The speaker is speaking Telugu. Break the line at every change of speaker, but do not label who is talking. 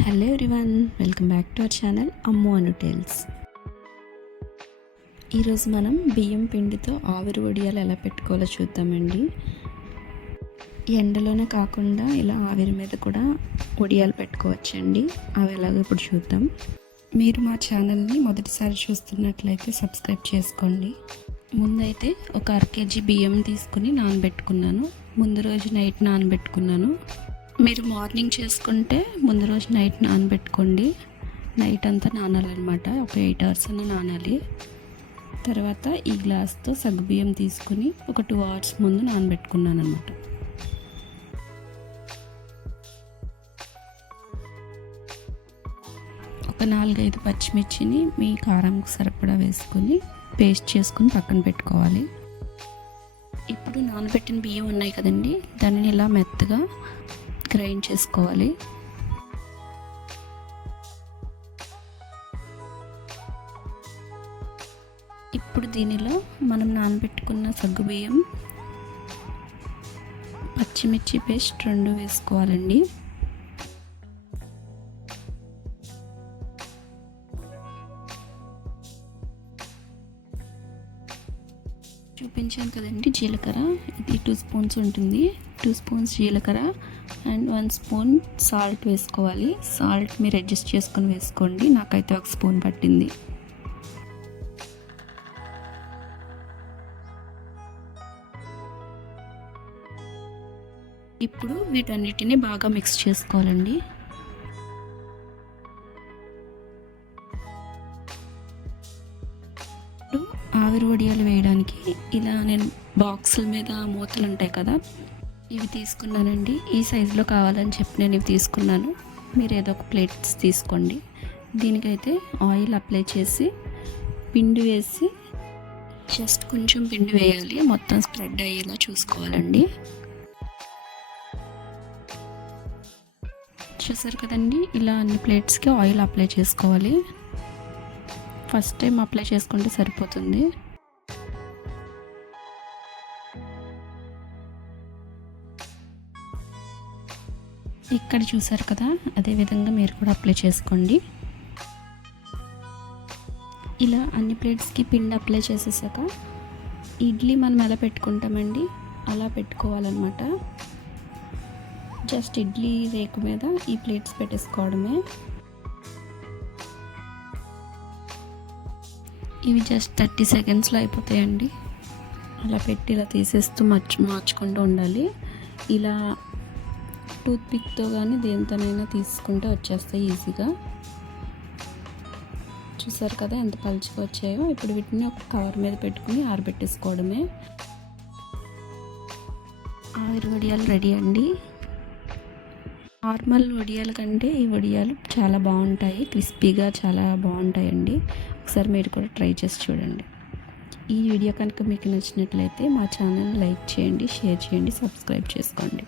Hello everyone welcome back to our channel Ammu Anu tales ఈరోజు మనం బియ్యం పిండితో ఆవిరి వడియాలు ఎలా పెట్టుకోవాలో చూద్దామండి. ఎండలోనే కాకుండా ఇలా ఆవిరి మీద కూడా వడియాలు పెట్టుకోవచ్చండి. అవి ఎలాగో ఇప్పుడు చూద్దాం. మీరు మా ఛానల్ని మొదటిసారి చూస్తున్నట్లయితే సబ్స్క్రైబ్ చేసుకోండి. ముందైతే ఒక అర కేజీ బియ్యం తీసుకుని నానబెట్టుకున్నాను. ముందు రోజు నైట్ నానబెట్టుకున్నాను. మీరు మార్నింగ్ చేసుకుంటే ముందు రోజు నైట్ నానబెట్టుకోండి. నైట్ అంతా నానాలన్నమాట. ఒక ఎయిట్ అవర్స్ అన్న నానాలి. తర్వాత ఈ గ్లాస్తో సగ్గుబియ్యం తీసుకుని ఒక టూ అవర్స్ ముందు నానబెట్టుకున్నాను అనమాట ఒక నాలుగైదు పచ్చిమిర్చిని మీ కారం సరిపడా వేసుకొని పేస్ట్ చేసుకుని పక్కన పెట్టుకోవాలి. ఇప్పుడు నానబెట్టిన బియ్యం ఉన్నాయి కదండి. దాన్ని ఇలా మెత్తగా గ్రైండ్ చేసుకోవాలి. ఇప్పుడు దీనిలో మనం నానబెట్టుకున్న సగ్గుబియ్యం పచ్చిమిర్చి పేస్ట్ రెండు వేసుకోవాలండి. చూపించాను కదండి జీలకర్ర. ఇది టూ స్పూన్స్ ఉంటుంది. టూ స్పూన్స్ జీలకర్ర అండ్ వన్ స్పూన్ సాల్ట్ వేసుకోవాలి. సాల్ట్ మీరు అడ్జస్ట్ చేసుకొని వేసుకోండి. నాకైతే ఒక స్పూన్ పట్టింది. ఇప్పుడు వీటన్నిటిని బాగా మిక్స్ చేసుకోవాలండి. ఆవిరి వడియాలు వేయడానికి ఇలా నేను బాక్సుల మీద మూతలు ఉంటాయి కదా ఇవి తీసుకున్నానండి. ఈ సైజులో కావాలని చెప్పి నేను ఇవి తీసుకున్నాను. మీరు ఏదో ఒక ప్లేట్స్ తీసుకోండి. దీనికైతే ఆయిల్ అప్లై చేసి పిండి వేసి జస్ట్ కొంచెం పిండి వేయాలి. మొత్తం స్ప్రెడ్ అయ్యేలా చూసుకోవాలండి. చూసారు కదండి ఇలా అన్ని ప్లేట్స్కి ఆయిల్ అప్లై చేసుకోవాలి. ఫస్ట్ టైం అప్లై చేసుకుంటే సరిపోతుంది. ఇక్కడ చూసారు కదా అదే విధంగా మీరు కూడా అప్లై చేసుకోండి. ఇలా అన్ని ప్లేట్స్కి పిండి అప్లై చేసేసాక ఇడ్లీ మనం ఎలా పెట్టుకుంటామండి? అలా పెట్టుకోవాలన్నమాట. జస్ట్ ఇడ్లీ రేకు మీద ఈ ప్లేట్స్ పెట్టేసుకోవడమే. ఇవి జస్ట్ థర్టీ సెకండ్స్లో అయిపోతాయండి. అలా పెట్టి ఇలా తీసేస్తూ మర్చి మార్చుకుంటూ ఉండాలి. ఇలా టూత్పిక్తో కానీ దేనితోనైనా తీసుకుంటే వచ్చేస్తాయి ఈజీగా. చూసారు కదా ఎంత పలుచుకు వచ్చాయో? ఇప్పుడు వీటిని ఒక కవర్ మీద పెట్టుకుని ఆరబెట్టేసుకోవడమే. ఆవిరి వడియాలు రెడీ అండి. నార్మల్ వడియాల కంటే ఈ వడియాలు చాలా బాగుంటాయి. క్రిస్పీగా చాలా బాగుంటాయండి. ఒకసారి మీరు కూడా ట్రై చేసి చూడండి. ఈ వీడియో కనుక మీకు నచ్చినట్లయితే మా ఛానల్ లైక్ చేయండి షేర్ చేయండి సబ్స్క్రైబ్ చేసుకోండి.